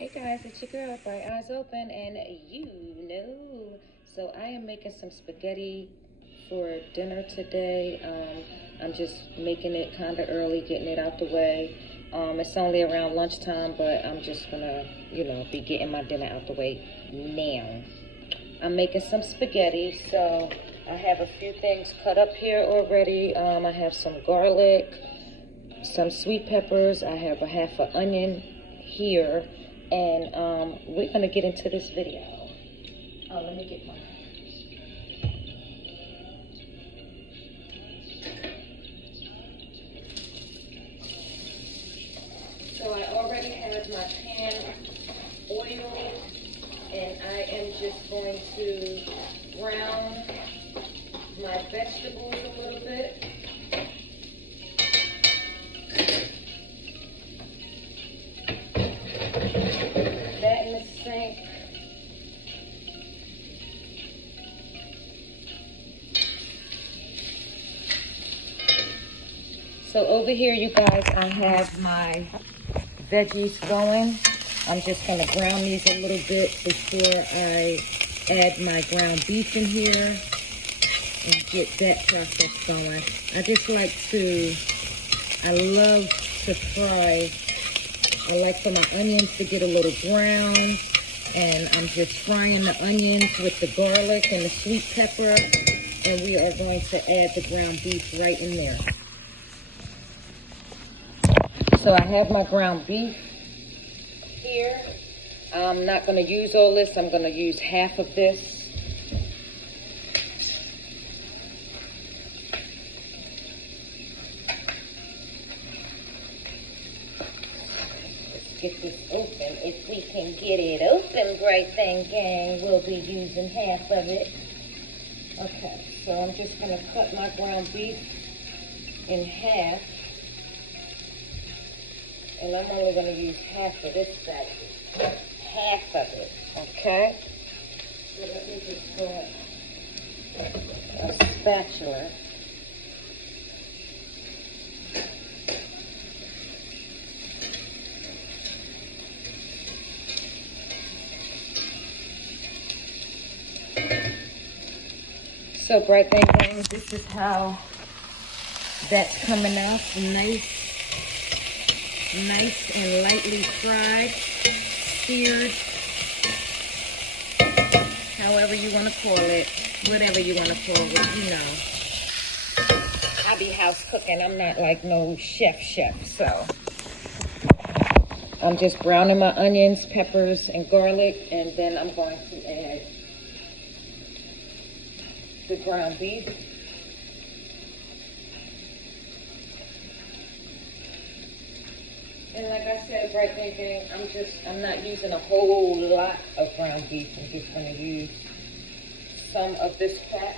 Hey guys, it's your girl, Bright Eyes Open, and so I am making some spaghetti for dinner today. I'm just making it kind of early, getting it out the way. It's only around lunchtime, but I'm just gonna, be getting my dinner out the way now. I'm making some spaghetti, so I have a few things cut up here already. I have some garlic, some sweet peppers. I have a half an onion here. And we're going to get into this video. Oh, let me get mine. So I already have my pan oiled, and I am just going to brown my vegetables a little bit. That in the sink. So over here, you guys, I have my veggies going. I'm just going to brown these a little bit before I add my ground beef in here and get that process going. I love to fry. I like for my onions to get a little brown, and I'm just frying the onions with the garlic and the sweet pepper, and we are going to add the ground beef right in there. So I have my ground beef here. I'm not going to use all this. I'm going to use half of this. Get this open. If we can get it open, Bright Thing Gang, we'll be using half of it. Okay, so I'm just going to cut my ground beef in half. And I'm only going to use half of this side. Half of it, okay? So let me just grab a spatula. So Bright Thing Gang, this is how that's coming out. Nice and lightly fried, seared, however you want to call it, whatever you want to call it, I be house cooking. I'm not like no chef, so I'm just browning my onions, peppers, and garlic, and then I'm going to add the ground beef. And like I said, Bright Thing Gang, I'm not using a whole lot of ground beef. I'm just going to use some of this fat.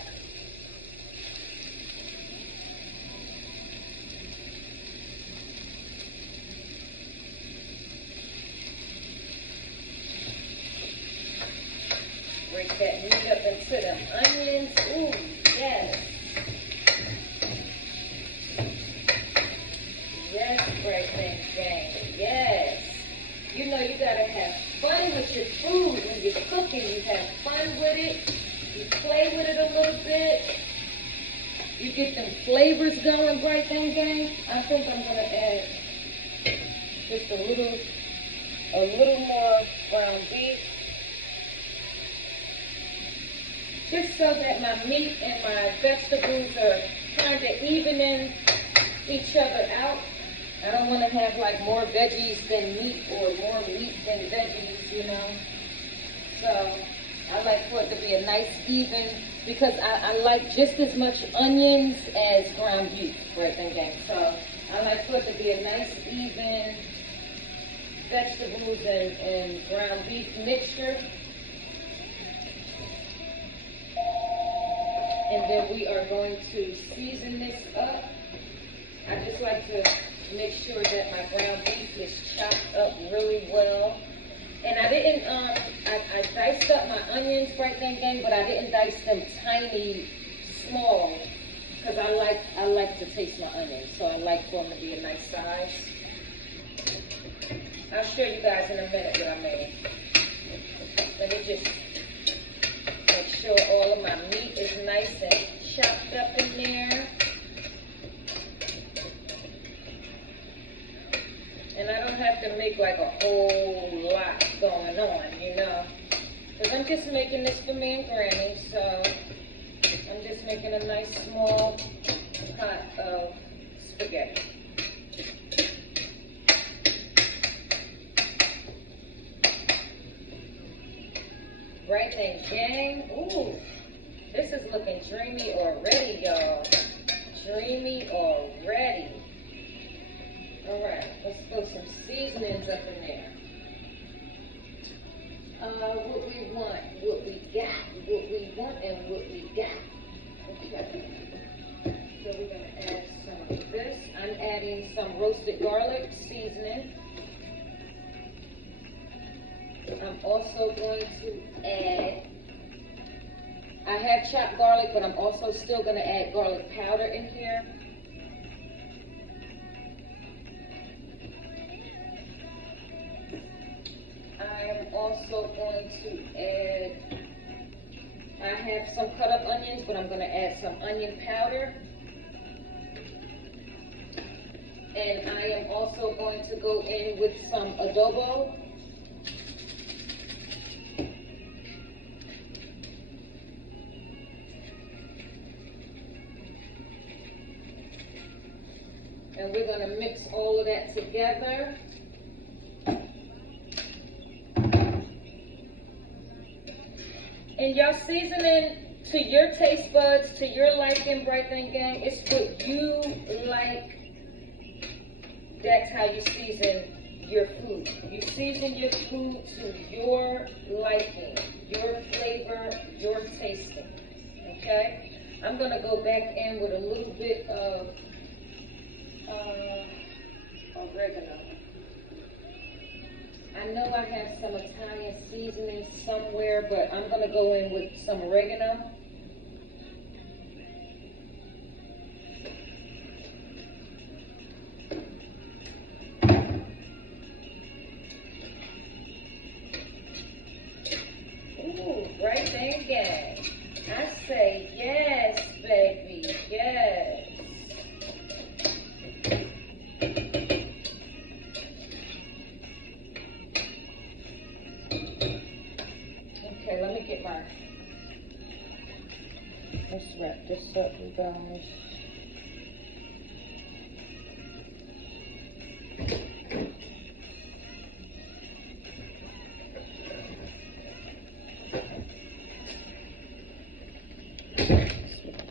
Break that meat up into the onions. Ooh, yes. Yes, Bright Thing Gang. Yes. You know you gotta have fun with your food when you're cooking. You have fun with it. You play with it a little bit. You get them flavors going, Bright Thing Gang. I think I'm gonna add just a little more ground beef. Just so that my meat and my vegetables are kind of evening each other out. I don't want to have like more veggies than meat or more meat than veggies, So I like for it to be a nice even, because I like just as much onions as ground beef, Bright Thing Gang. So I like for it to be a nice even vegetables and ground beef mixture. And then we are going to season this up. I just like to make sure that my ground beef is chopped up really well. And I didn't, I diced up my onions, Bright Thing Gang, but I didn't dice them tiny, small, because I like to taste my onions. So I like for them to be a nice size. I'll show you guys in a minute what I made. Let me just make sure all of my meat is nice and chopped up in there. And I don't have to make like a whole lot going on, you know. Because I'm just making this for me and Granny, so I'm just making a nice small pot of spaghetti. Right then, gang. Ooh, this is looking dreamy already, y'all. Dreamy already. All right, let's throw some seasonings up in there. What we want, what we got, what we want, and what we got. Okay. So we're gonna add some of this. I'm adding some roasted garlic seasoning. I'm also going to add, I have chopped garlic, but I'm also still going to add garlic powder in here. I am also going to add, I have some cut up onions, but I'm going to add some onion powder. And I am also going to go in with some adobo. And we're going to mix all of that together. And y'all seasoning to your taste buds, to your liking, Bright Thing Gang. It's what you like. That's how you season your food. You season your food to your liking, your flavor, your tasting. Okay? I'm going to go back in with a little bit of oregano. I know I have some Italian seasoning somewhere, but I'm going to go in with some oregano. Ooh, right there again. I say yes, baby, yes. Okay, let me get my, let's wrap this up, you guys.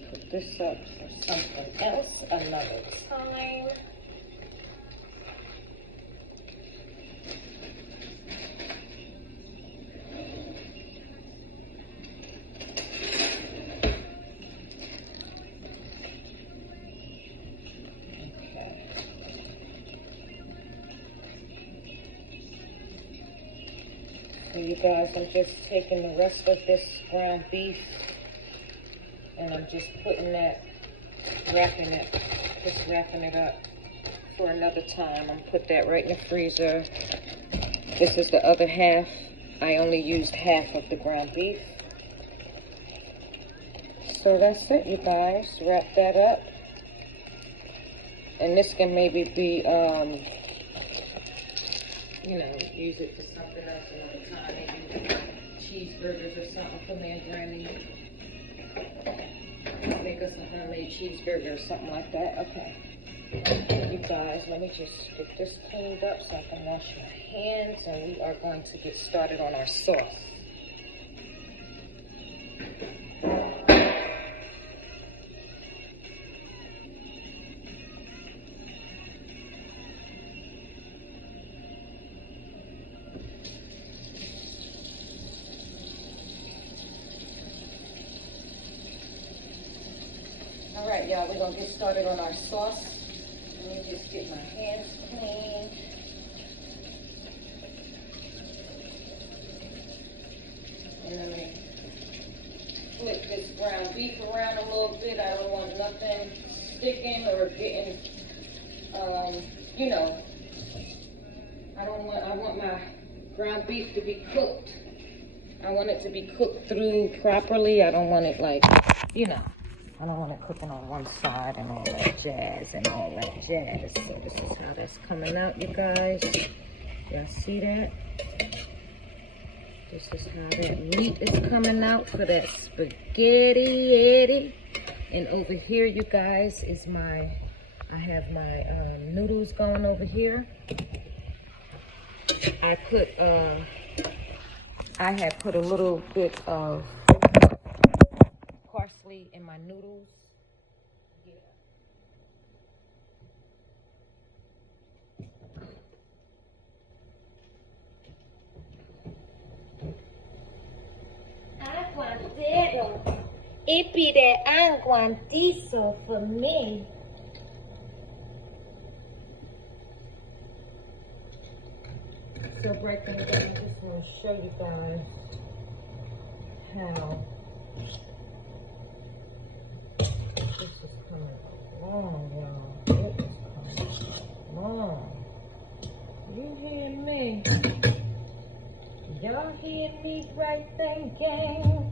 Put this up for something else another time. So you guys, I'm just taking the rest of this ground beef and I'm just putting that, wrapping it up for another time. I'm gonna put that right in the freezer. This is the other half. I only used half of the ground beef. So that's it, you guys. Wrap that up. And this can maybe be, you know, use it for something else another time. Maybe cheeseburgers or something for me and Granny. Make us a homemade cheeseburger or something like that. Okay. You guys, let me just get this cleaned up so I can wash my hands, and we are going to get started on our sauce. All right, y'all, we're going to get started on our sauce. Let me just get my hands clean. And let me flip this ground beef around a little bit. I don't want nothing sticking or getting, you know, I don't I want my ground beef to be cooked. I want it to be cooked through properly. I don't want it like, you know, I don't want it cooking on one side and all that jazz and all that jazz. So this is how that's coming out, you guys. Y'all see that? This is how that meat is coming out for that spaghetti. And over here, you guys, is I have my noodles going over here. I had put a little bit of parsley in my noodles. Yeah. Aguantero. Y pide aguantizo for me. So breaking it down, I just want to show you guys how this is coming along, y'all. It is coming along. You hear me? Y'all hear me right then, gang?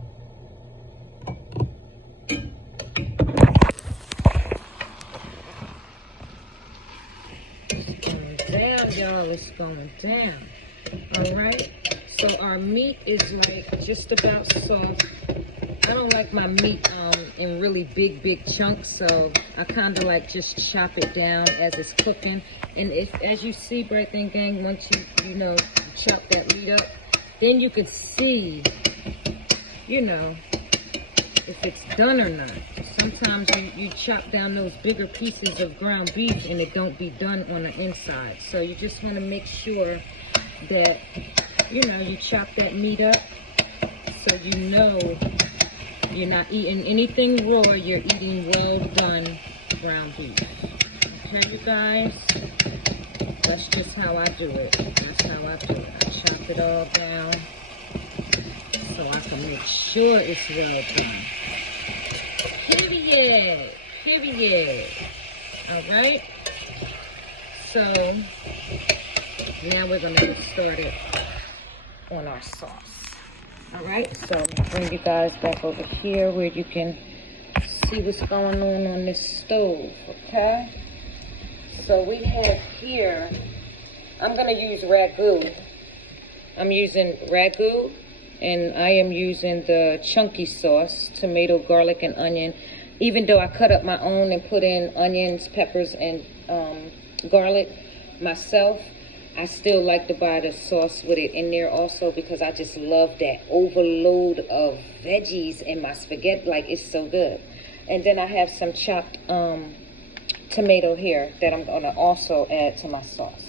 It's going down, y'all. It's going down. All right, so our meat is like just about soft. I don't like my meat in really big chunks, so I kind of like just chop it down as it's cooking. And as you see, right then, gang, once you know, you chop that meat up, then you can see, you know, if it's done or not. Sometimes you chop down those bigger pieces of ground beef and it don't be done on the inside. So you just want to make sure that, you know, you chop that meat up so you know you're not eating anything raw, you're eating well done ground beef. Okay, you guys? That's just how I do it. That's how I do it. I chop it all down so I can make sure it's well done. Period. Period. All right? So now we're going to get started on our sauce. All right, so I'm going to bring you guys back over here where you can see what's going on this stove, okay? So we have here, I'm going to use ragu. I'm using ragu, and I am using the chunky sauce, tomato, garlic, and onion. Even though I cut up my own and put in onions, peppers, and garlic myself, I still like to buy the sauce with it in there also because I just love that overload of veggies in my spaghetti. Like, it's so good. And then I have some chopped tomato here that I'm going to also add to my sauce.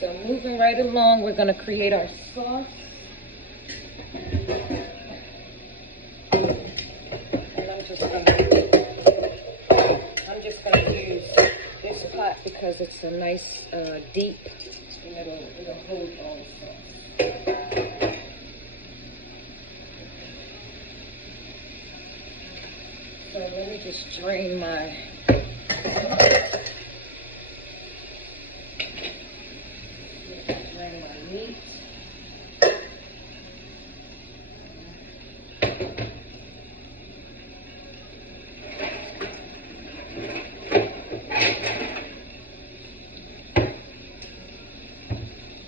So moving right along, we're going to create our sauce. And I'm just going to use this pot because it's a nice deep, and it'll hold all the sauce. So let me just drain my meat.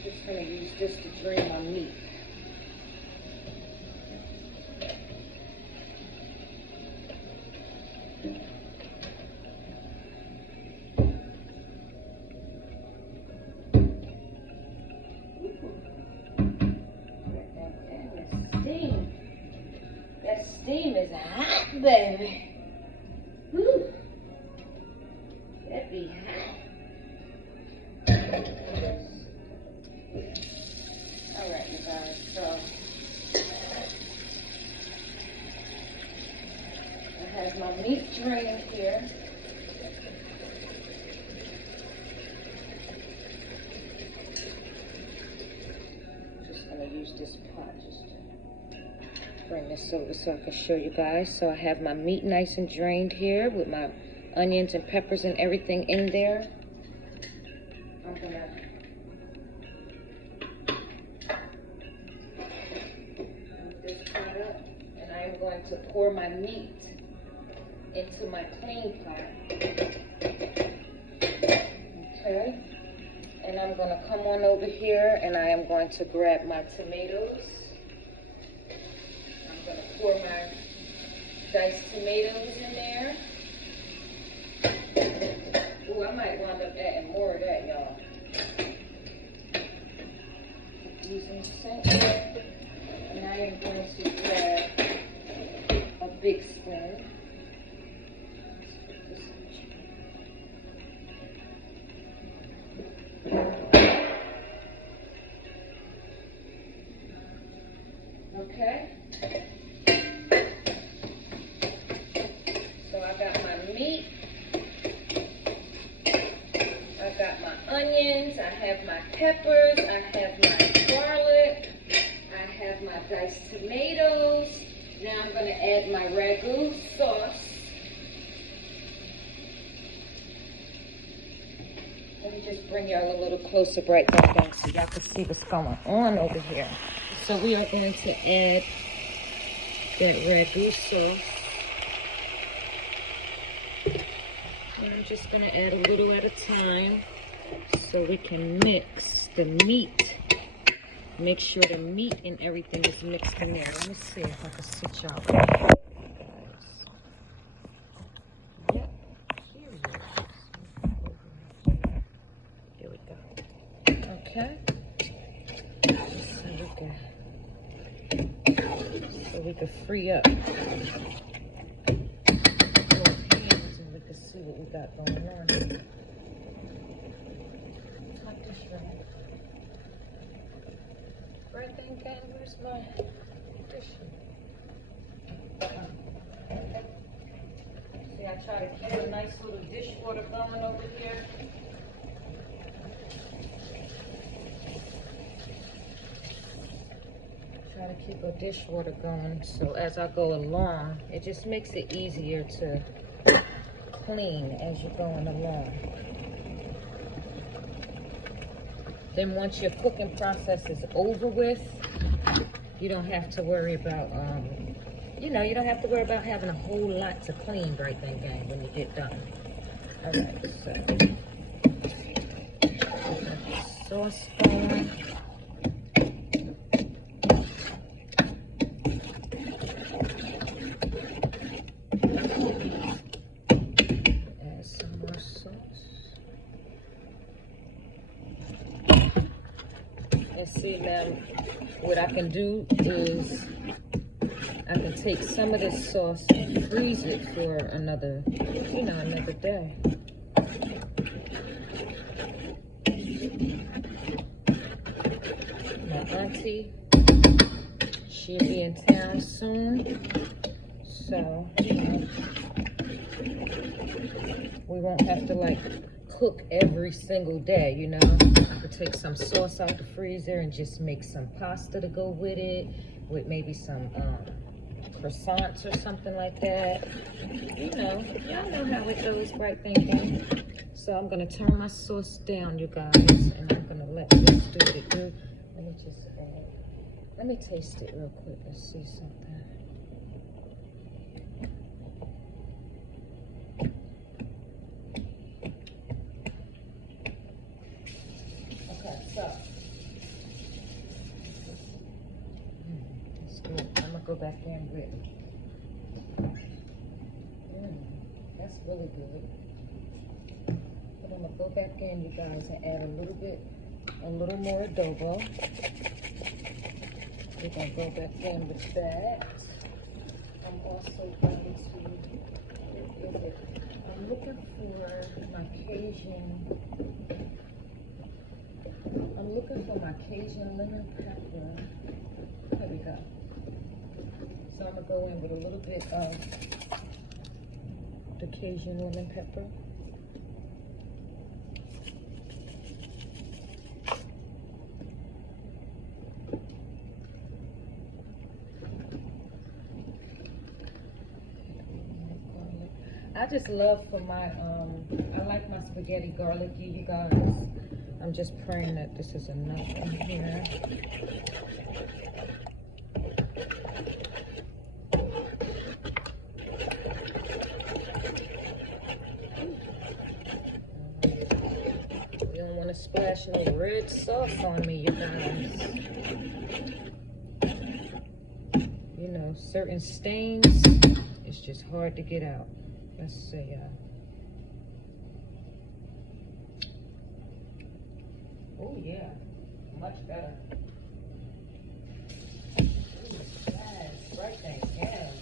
Just going to use this to drain my meat. That steam is hot, baby. Woo. That be hot. All right, you guys. So I have my meat drained here. Just gonna use this pot just to bring this over so I can show you guys. So I have my meat nice and drained here with my onions and peppers and everything in there. I'm gonna move this pot up, and I am going to pour my meat into my clean pot. Okay, and I'm gonna come on over here, and I am going to grab my tomatoes. I'm gonna pour my diced tomatoes in there. Ooh, I might wind up adding more of that, y'all. Using salt. And I am going to grab a big spoon. Okay. So I got my meat. I got my onions, I have my peppers, I have my garlic, I have my diced tomatoes. Now I'm going to add my ragu sauce. Let me just bring y'all a little closer right back so y'all can see what's going on over here. So we are going to add that ragu sauce. And I'm just going to add a little at a time so we can mix the meat. Make sure the meat and everything is mixed in there. Let me see if I can sit y'all right here. Yep, here it is. Here we go. Okay. So we can free up those hands and we can see what we got going on here. Tuck this right thing, gang, where's my dish? See, I try to keep a nice little dishwater going over here. Try to keep a dishwater going so as I go along, it just makes it easier to clean as you're going along. Then once your cooking process is over with, you don't have to worry about, you don't have to worry about having a whole lot to clean right then, gang, when you get done. All right, so sauce going. Add some more sauce. And see now, what I can do is I can take some of this sauce and freeze it for another, another day. My auntie, she'll be in town soon, so we won't have to cook every single day, I could take some sauce out the freezer and just make some pasta to go with it, with maybe some croissants or something like that. Y'all know how it goes, right, thinking. So I'm gonna turn my sauce down, you guys, and I'm gonna let this do what it do. Let me taste it real quick and see something. Okay, so that's good. I'm gonna go back in with that's really good. But I'm gonna go back in, you guys, and add a little more adobo. We're gonna go back in with that. I'm also going to, I'm looking for my Cajun lemon pepper. There we go. So I'm gonna go in with a little bit of the Cajun lemon pepper. I just love for my, I like my spaghetti garlicky, you guys. I'm just praying that this is enough in here. You don't want to splash no red sauce on me, you guys. You know, certain stains, it's just hard to get out. Let's see, oh yeah, much better. Ooh, yes, right there, yeah.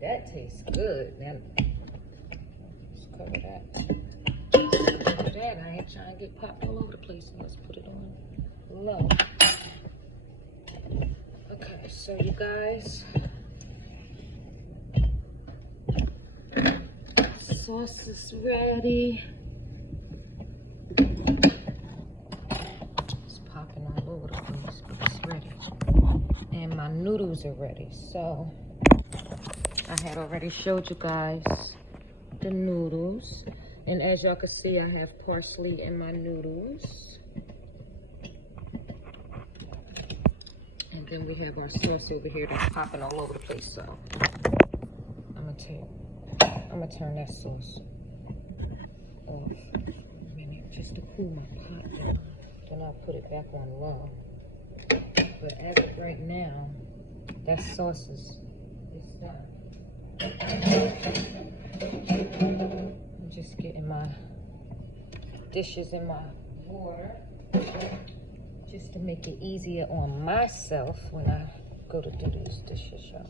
That tastes good. Now, let's cover that. Cover that. I ain't trying to get popped all over the place. So let's put it on low. Okay, so you guys, sauce is ready. It's popping all over the place, but it's ready. And my noodles are ready. So I had already showed you guys the noodles. And as y'all can see, I have parsley in my noodles. And then we have our sauce over here that's popping all over the place. So I'm gonna turn that sauce off a minute just to cool my pot down. Then I'll put it back on low. But as of right now, that sauce is done. I'm just getting my dishes in my water just to make it easier on myself when I go to do these dishes, y'all.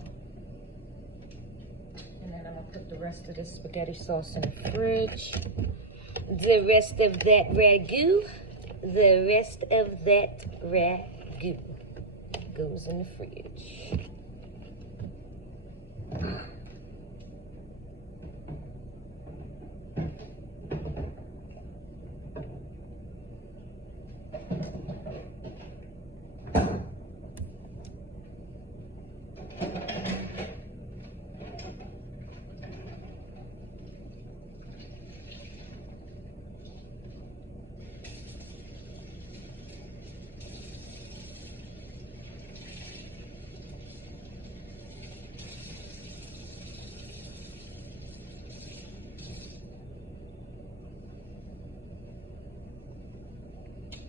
And then I'm gonna put the rest of this spaghetti sauce in the fridge. The rest of that ragu goes in the fridge.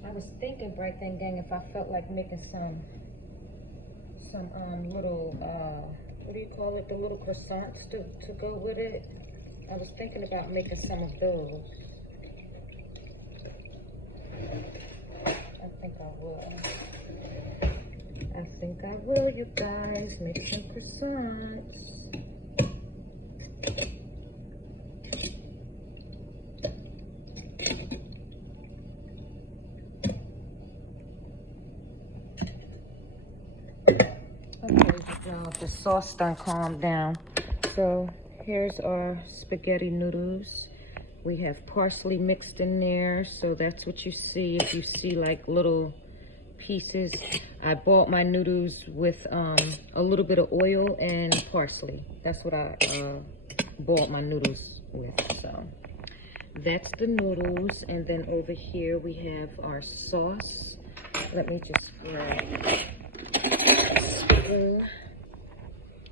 I was thinking, Bright Thing Gang, if I felt like making some little, what do you call it, the little croissants to go with it. I was thinking about making some of those. I think I will, you guys. Make some croissants. The sauce done calmed down. So here's our spaghetti noodles. We have parsley mixed in there, so that's what you see. If you see like little pieces, I bought my noodles with a little bit of oil and parsley. That's what I bought my noodles with. So that's the noodles, and then over here we have our sauce. Let me just grab a spoon.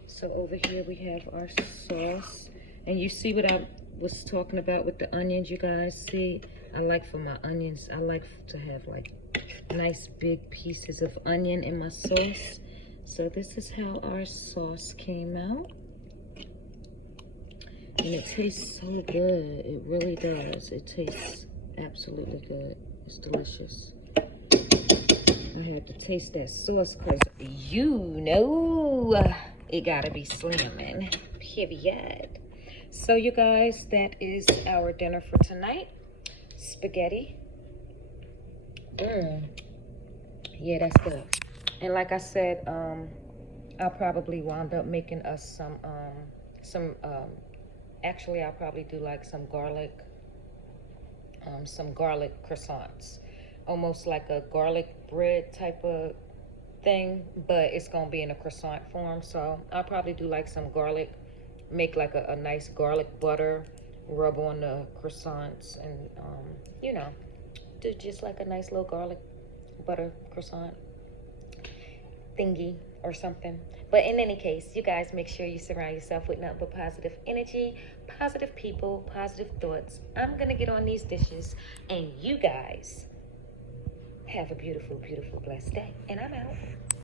So over here we have our sauce. And you see what I was talking about with the onions, you guys? See, I like for my onions, I like to have like nice big pieces of onion in my sauce. So this is how our sauce came out. And it tastes so good. It really does. It tastes absolutely good. It's delicious. I had to taste that sauce because you know it gotta be slamming, period. So you guys, that is our dinner for tonight. Spaghetti. Yeah, that's good. And like I said, I'll probably wind up making us actually I'll probably do like some garlic croissants. Almost like a garlic bread type of thing, but it's gonna be in a croissant form. So I'll probably do like some garlic make like a nice garlic butter, rub on the croissants, and you know, do just like a nice little garlic butter croissant thingy or something. But in any case, you guys make sure you surround yourself with nothing but positive energy, positive people, positive thoughts. I'm gonna get on these dishes, and you guys have a beautiful, beautiful, blessed day. And I'm out.